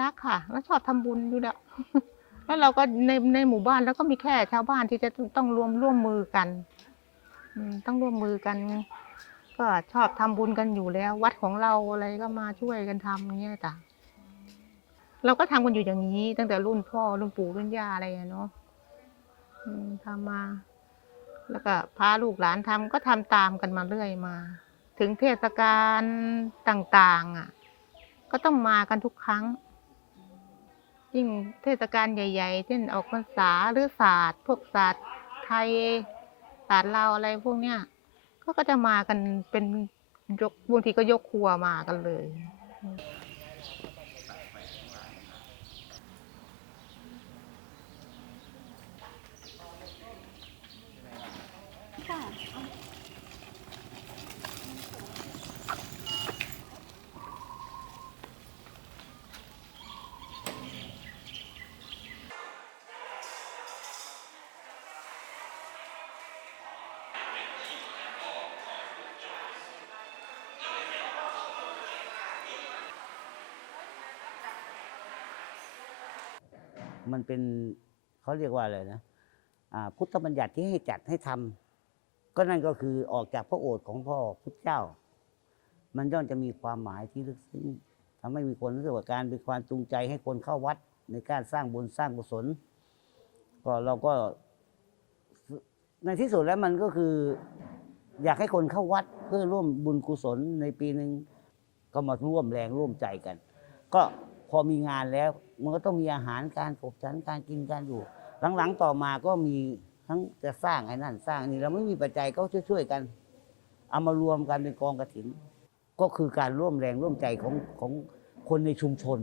รักค่ะ แล้วชอบทำบุญอยู่แล้วแล้วเราก็ในในหมู่บ้านแล้วก็มีแค่ชาวบ้านที่จะต้องรวมร่วมมือกันต้องร่วมมือกัน ก็ชอบทำบุญกันอยู่แล้ว วัดของเราอะไรก็มาช่วยกันทำอย่าเงี้ยจ้ะเราก็ทำกันอยู่อย่างนี้ ตั้งแต่รุ่นพ่อรุ่นปู่รุ่นย่าอะไรเนาะทำมา แล้วก็พาลูกหลานทำก็ทำตามกันมาเรื่อยมา ถึงเทศกาลต่าง ๆ อะ ก็ต้องมากันทุกครั้ง ยิ่งเทศกาลใหญ่ ๆ เช่นออกพรรษาหรือศาสตร์ พวกศาสตร์ไทยศาสตร์ลาวอะไรพวกเนี้ยก็ก็จะมากันเป็นยกบางทีก็ยกครัวมากันเลย มันเป็นเขาเรียกว่าอะไรนะพุทธบัญญัติที่ให้จัดให้ทำก็นั่นก็คือออกจากพระโอษฐ์ของพ่อพุทธเจ้า มันย่อมจะมีความหมายที่ลึกซึ้งทำให้มีคนรู้สึกว่าการเป็นความจูงใจให้คนเข้าวัดในการสร้างบุญสร้างกุศลก็เราก็ ในที่สุดแล้วมันก็คือ อยากให้คนเข้าวัดเพื่อร่วมบุญกุศลในปีหนึ่งก็มาร่วมแรงร่วมใจกัน ก็ พอมีงานแล้ว มันก็ต้องมีอาหารการกบฉันการกินการอยู่ หลังๆต่อมาก็มีทั้งจะสร้างไอ้นั่นสร้างนี่เราไม่มีปัจจัยก็ช่วยๆกัน เอามารวมกันเป็นกองกระถิน ก็คือการร่วมแรงร่วมใจของของคนในชุมชน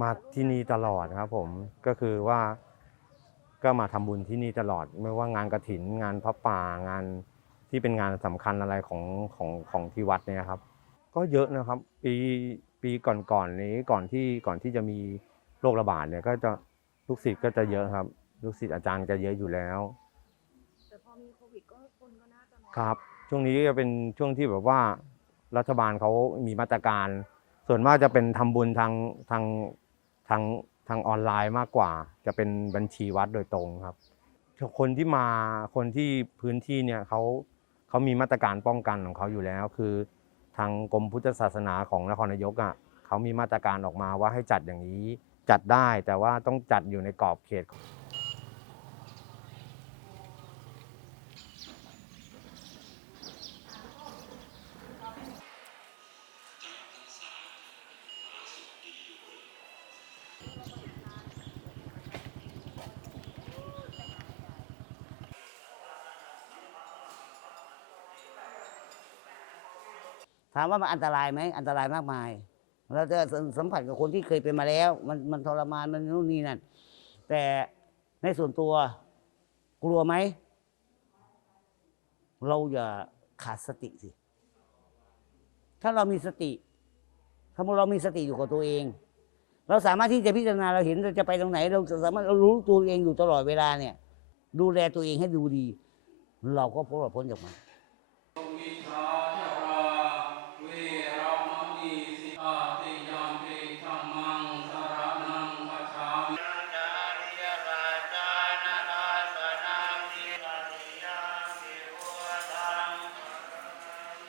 มาที่นี่ตลอดครับผมก็คือว่าก็มาทำบุญที่นี่ตลอด ไม่ว่างานกระถินงานพระป่างานที่เป็นงานสำคัญอะไรของของของที่วัดเนี่ยครับ ก็เยอะนะครับ ปีปีก่อนๆนี้ก่อนที่ก่อนที่จะมีโรคระบาดเนี่ย ก็จะลูกศิษย์ก็จะเยอะครับ ลูกศิษย์อาจารย์จะเยอะอยู่แล้วแต่พอมีโควิดก็คนก็น่าจะน้อยครับ ช่วงนี้จะเป็นช่วงที่แบบว่ารัฐบาลเขามีมาตรการ ส่วนมากจะเป็นทำบุญทางทาง ทางทางออนไลน์มากกว่า จะเป็นบัญชีวัดโดยตรงครับ คนที่มาคนที่พื้นที่เนี่ยเขาเขามีมาตรการป้องกันของเขาอยู่แล้ว คือ ทางกรมพุทธศาสนาของนครนายกอะเขามีมาตรการออกมาว่าให้จัดอย่างนี้จัดได้แต่ว่าต้องจัดอยู่ในกรอบเขต ถามว่ามันอันตรายไหมอันตรายมากมาย เราจะสัมผัสกับคนที่เคยเป็นมาแล้ว มันมันทรมานมันนู่นนี่นั่นแต่ในส่วนตัวกลัวไหม เราอย่าขาดสติสิ ถ้าเรามีสติ ถ้าเรามีสติอยู่กับตัวเอง เราสามารถที่จะพิจารณาเราเห็นเราจะไปตรงไหน เราสามารถเรารู้ตัวเองอยู่ตลอดเวลาเนี่ย ดูแลตัวเองให้ดูดี เราก็พ้นพ้นจากมัน